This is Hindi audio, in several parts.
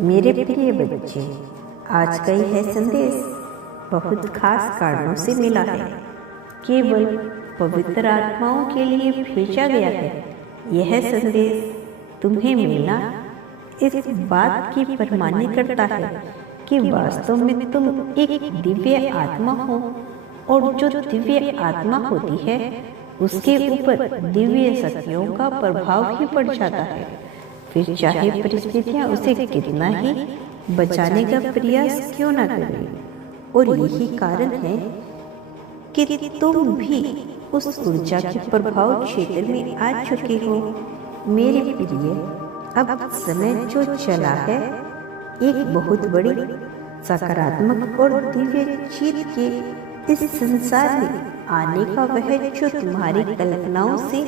मेरे प्रिय बच्चे, आज का यह संदेश बहुत खास कारणों से मिला है। केवल पवित्र आत्माओं के लिए भेजा गया है। यह संदेश तुम्हें मिलना इस बात की प्रमाणी करता है कि वास्तव में तुम एक दिव्य आत्मा हो, और जो दिव्य आत्मा होती है उसके ऊपर दिव्य शक्तियों का प्रभाव ही पड़ जाता है। फिर चाहे परिस्थितियां उसे कितना ही बचाने का प्रयास क्यों न करें। और यही कारण है कि तुम भी उस ऊर्जा के प्रभाव क्षेत्र में आ चुके हो। मेरे प्रिय, अब समय जो चला है, एक बहुत बड़ी सकारात्मक और दिव्य जीत के इस संसार में आने का वह जो तुम्हारी कल्पनाओं से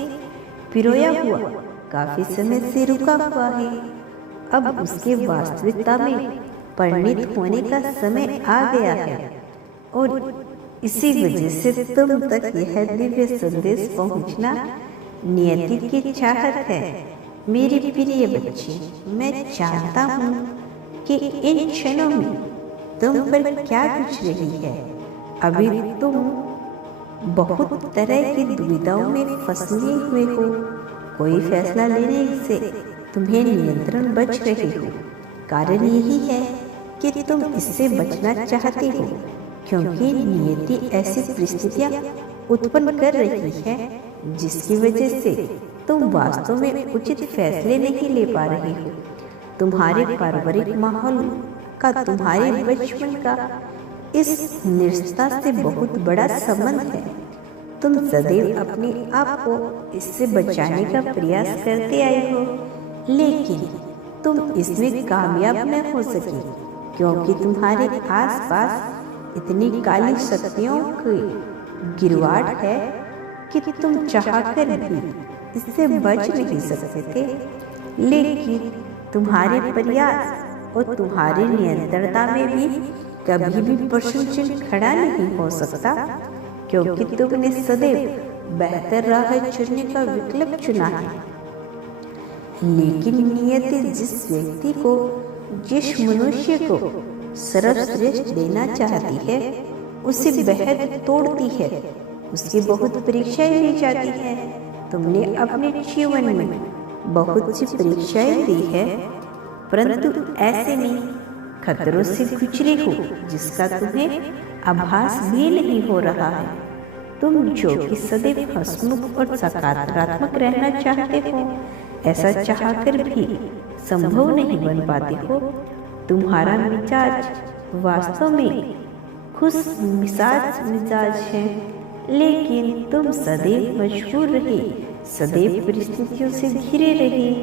पिरोया हुआ काफी समय से रुका हुआ है, अब उसके वास्तविकता में परिणित होने का समय आ गया है। और इसी वजह से तुम तक यह दिव्य संदेश पहुंचना नियति की चाहत है। मेरे प्रिय बच्चे, मैं जानता हूँ कि इन क्षणों में तुम पर क्या गुजर रही है। अभी तुम बहुत तरह की दुविधाओं में फंसे हुए हो। कोई फैसला लेने से तुम्हें नियंत्रण बच रहे हो। कारण यही है कि तुम इससे बचना चाहते हो, क्योंकि नियति ऐसी परिस्थितियां उत्पन्न कर रही है जिसकी वजह से तुम वास्तव में उचित फैसले नहीं ले पा रहे हो। तुम्हारे पारिवारिक माहौल का, तुम्हारे बचपन का इस निष्ठा से बहुत बड़ा संबंध है। तुम सदैव अपने आप को इससे बचाने का प्रयास करते आए हो, लेकिन तुम इसमें कामयाब न हो सके, क्योंकि तुम्हारे आसपास इतनी काली शक्तियों की गिरवाट है कि तुम चाहकर भी इससे बच नहीं सकते थे। लेकिन तुम्हारे प्रयास और तुम्हारी नियंत्रणता में भी कभी भी प्रश्न चिन्ह खड़ा नहीं हो सकता, क्योंकि तुमने सदैव बेहतर राह चुनने का विकल्प चुना है। लेकिन नियति जिस व्यक्ति को, जिस मनुष्य को सर्वश्रेष्ठ देना चाहती है, उसे बेहद तोड़ती है। उसकी बहुत परीक्षाएं ली जाती है। तुमने अपने जीवन में बहुत सी परीक्षाएं दी है, परंतु ऐसे में खतरों से गुजरे हो जिसका तुम्हें आभास भी नहीं हो रहा है। तुम जो कि सदैव हंसमुख और सकारात्मक रहना चाहते हो, ऐसा चाहकर भी संभव नहीं बन पाते हो। तुम्हारा मिजाज वास्तव में खुश मिजाज है, लेकिन तुम सदैव मजबूर रहे, सदैव परिस्थितियों से घिरे रहे।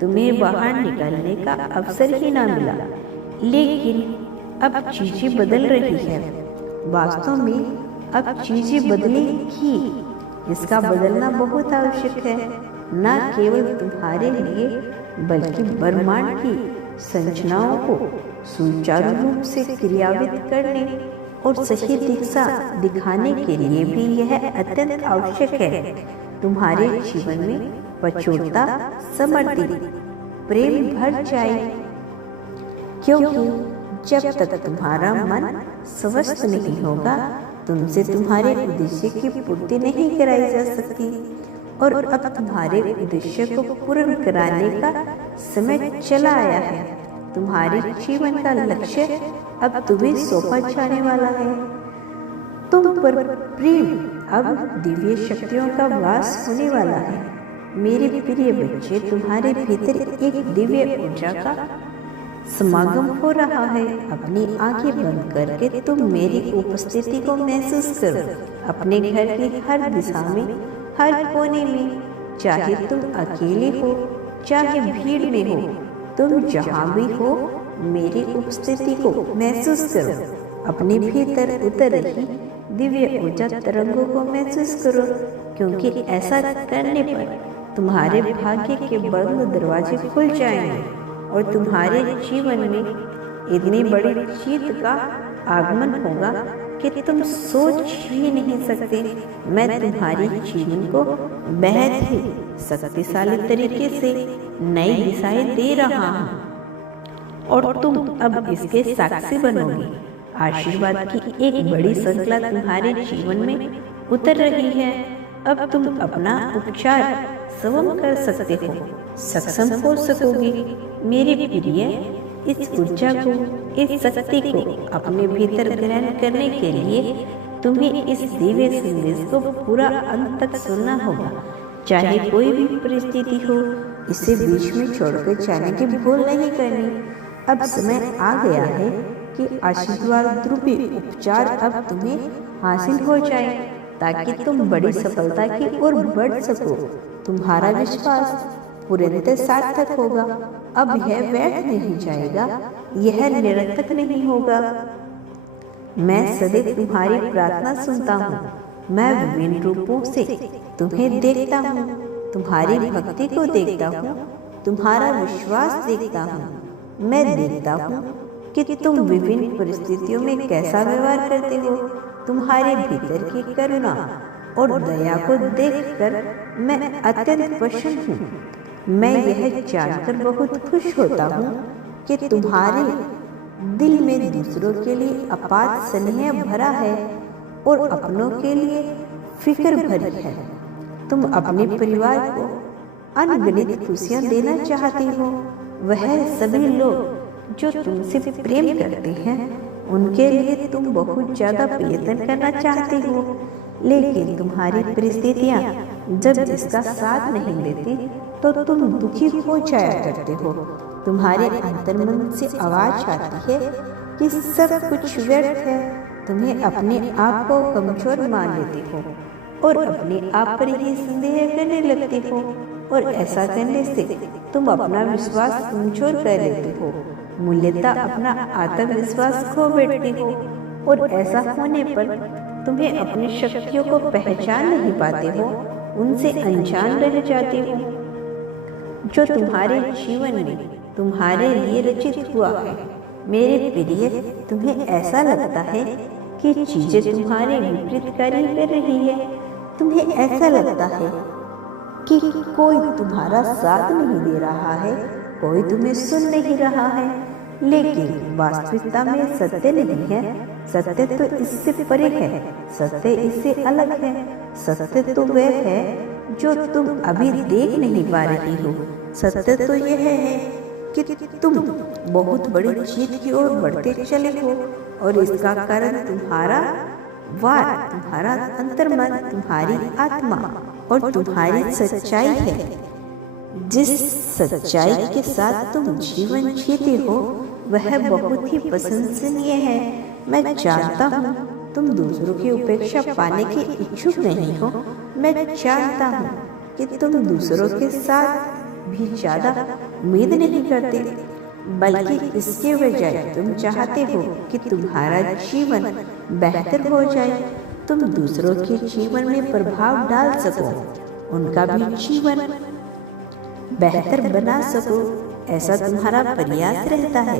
तुम्हें बाहर निकलने का अवसर ही ना मिला। लेकिन अब चीजें बदल रही है। वास्तव में अब चीजें बदलेगी। इसका बदलना बहुत आवश्यक है, न केवल तुम्हारे लिए बल्कि ब्रह्मांड की संरचनाओं को सुचारू रूप से क्रियान्वित करने और सही दिशा दिखाने के लिए भी यह अत्यंत आवश्यक है। तुम्हारे जीवन में पछोता, समृद्धि, प्रेम भर जाए, क्योंकि जब तक तुम्हारा मन स्वस्थ नहीं होगा, तुमसे तुम्हारे उद्देश्य की पूर्ति नहीं कराई जा सकती। और अब तुम्हारे उद्देश्य को पूर्ण कराने का समय चला आया है। तुम्हारे जीवन का लक्ष्य अब तुम्हें सौंपा जाने वाला है। तुम पर प्रेम, अब दिव्य शक्तियों का वास होने वाला है। मेरे प्रिय बच्चे, तुम्हारे भीतर एक दिव्य ऊर्जा का समागम हो रहा है। अपनी आंखें बंद करके तुम मेरी उपस्थिति को महसूस करो। अपने घर की हर दिशा में, हर कोने में, चाहे तुम अकेले हो चाहे भीड़ में हो, तुम जहाँ भी हो, मेरी उपस्थिति को महसूस करो। अपने भीतर उतर रही दिव्य ऊर्जा तरंगों को महसूस करो, क्योंकि ऐसा करने पर तुम्हारे भाग्य के बंद दरवाजे खुल जाएंगे और तुम्हारे जीवन में इतनी बड़ी जीत का आगमन होगा कि तुम सोच ही नहीं सकते। मैं तुम्हारे जीवन को बेहद ही शक्तिशाली तरीके से नई दिशाएं दे रहा हूँ। और तुम अब इसके साक्षी बनोगे। आशीर्वाद की एक बड़ी श्रृंखला तुम्हारे जीवन में उतर रही है। अब तुम अपना उपचार स्वयं कर सकते हो, सक्षम हो सकोगे। मेरे प्रिय, इस ऊर्जा को, इस शक्ति को अपने भीतर ग्रहण करने के लिए तुम्हें इस दिव्य संदेश को पूरा अंत तक सुनना होगा। चाहे कोई भी परिस्थिति हो, इसे बीच में छोड़कर जाने की भूल नहीं करनी। अब समय आ गया है कि आशीर्वाद रूपी उपचार अब तुम्हें हासिल हो जाए, ताकि तुम बड़ी सफलता की ओर बढ़ सको। तुम्हारा विश्वास पूर्णतः सार्थक होगा। अब यह व्यर्थ नहीं जाएगा, यह निरर्थक नहीं होगा। मैं सदैव तुम्हारी प्रार्थना सुनता हूँ। मैं विभिन्न रूपों से तुम्हें देखता हूँ, तुम्हारी भक्ति को देखता हूँ, तुम्हारा विश्वास देखता हूँ। मैं देखता हूँ कि तुम विभिन्न परिस्थितियों में कैसा व्यवहार करते हो। तुम्हारे भीतर की करुणा और दया को देखकर मैं अत्यंत प्रसन्न हूँ। मैं यह जानकर बहुत खुश होता हूँ कि तुम्हारे दिल में दूसरों के लिए अपार स्नेह भरा है और अपनों के लिए फिक्र भरी है। तुम अपने परिवार को अनगिनत खुशियाँ देना चाहती हो। वह सभी लोग जो तुमसे प्रेम करते हैं, उनके लिए तुम बहुत ज़्यादा प्रयत्न करना चाहते हो, लेकिन तुम्हारी परिस्थितियाँ जब इसका साथ नहीं देती तो तुम दुखी हो जाया करते हो। तुम्हारे अंतर्मन से आवाज आती है कि सब कुछ व्यर्थ है। तुम्हें अपने आप को कमजोर मान लेते हो और अपने आप पर ही संदेह करने लगते हो, और ऐसा करने से तुम अपना विश्वास कमजोर कर लेते हो। मूल्यतः अपना आत्मविश्वास खो बैठते हो, और ऐसा होने पर तुम्हें अपनी शक्तियों को पहचान नहीं पाते हो, उनसे अनजान रह जाते हो। जो तुम्हारे जीवन में तुम्हारे लिए रचित हुआ है, मेरे प्रिय, तुम्हें ऐसा लगता है कि चीजें तुम्हारे विपरीत कार्य कर रही है। तुम्हें ऐसा लगता है कि कोई तुम्हारा साथ नहीं दे रहा है, कोई तुम्हें सुन नहीं रहा है, लेकिन वास्तविकता में सत्य नहीं है। सत्य तो इससे परे है, सत्य इससे अलग है। सत्य तो वह है जो तुम अभी देख नहीं पा रही हो। सत्य तो यह है कि तुम बहुत बड़ी जीत की ओर बढ़ते चले हो, और इसका कारण तुम्हारा वार, तुम्हारा अंतर्मन, तुम्हारी आत्मा और तुम्हारी सच्चाई है। जिस सच्चाई के साथ तुम जीवन जीते हो, वह बहुत ही प्रशंसनीय है। मैं जानता हूँ तुम दूसरों की उपेक्षा पाने के इच्छुक नहीं हो। मैं जानता हूँ कि तुम दूसरों के साथ भी ज्यादा उम्मीद नहीं करते, बल्कि इसके बजाय तुम चाहते हो कि तुम्हारा जीवन बेहतर हो जाए। तुम दूसरों के जीवन में प्रभाव डाल सको, उनका भी जीवन बेहतर बना सको, ऐसा तुम्हारा प्रयास रहता है।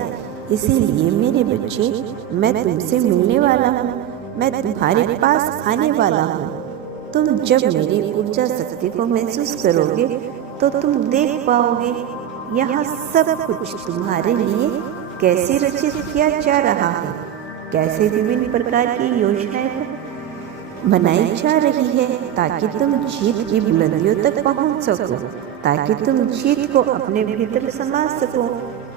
इसीलिए मेरे बच्चे, मैं तुमसे मिलने वाला हूँ, मैं तुम्हारे पास आने वाला हूँ। तुम जब मेरी ऊर्जा शक्ति को महसूस करोगे तो तुम देख पाओगे यहाँ सब कुछ तुम्हारे लिए कैसे रचित किया जा रहा है, कैसे विभिन्न प्रकार की योजनाएं बनाई जा रही है, ताकि तुम जीत की बुलंदियों तक पहुंच सको, ताकि तुम जीत को अपने भीतर समा सको।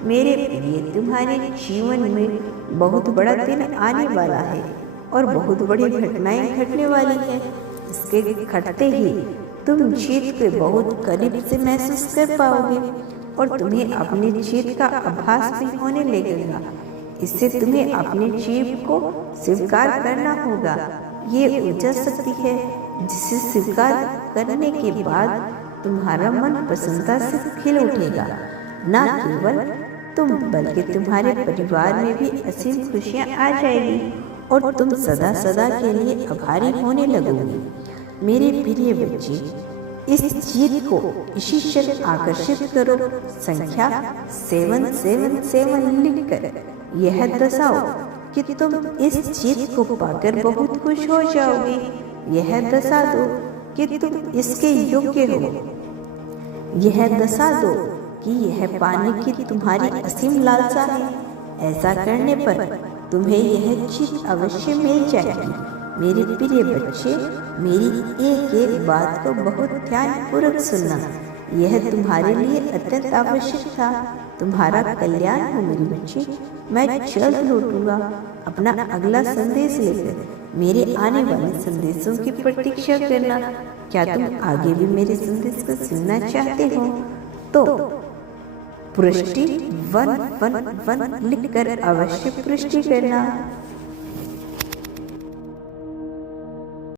मेरे प्रिय, तुम्हारे जीवन में बहुत बड़ा दिन आने वाला है और बहुत बड़ी घटनाएं घटने वाली है। इसके घटते ही तुम जीत के बहुत करीब से महसूस कर पाओगे, और तुम्हें अपनी जीत का आभास भी होने लगेगा। इससे तुम्हें अपनी जीत को स्वीकार करना होगा। ये ऊर्जा शक्ति है जिसे स्वीकार करने के बाद तुम्हारा मन प्रसन्नता से खिल उठेगा। न केवल तुम, बल्कि तुम्हारे परिवार में भी असीम खुशियाँ आ जाएगी, और तुम सदा सदा के लिए आभारी होने लगोगे। मेरे प्रिय बच्चे, इस जीत को इसी क्षण आकर्षित करो। संख्या 777 लिखकर यह दर्शाओ कि तुम इस जीत को पाकर बहुत खुश हो जाओगे। यह दर्शा दो कि तुम इसके योग्य हो। यह दर्शा दो कि यह पाने की तुम्हारी असीम लालसा है। ऐसा करने पर तुम्हें यह चीज अवश्य मिल जाएगी। मेरे प्रिय बच्चे, मेरी एक एक बात को बहुत ध्यानपूर्वक सुनना। यह तुम्हारे लिए अत्यंत आवश्यक था। तुम्हारा कल्याण हो मेरे बच्चे। मैं जल्द लौटूंगा अपना अगला संदेश लेकर। मेरे आने वाले संदेशों की प्रतीक्षा करना। क्या तुम आगे भी मेरे संदेश को सुनना चाहते हो तो पुष्टि 111 लिखकर अवश्य पुष्टि करना।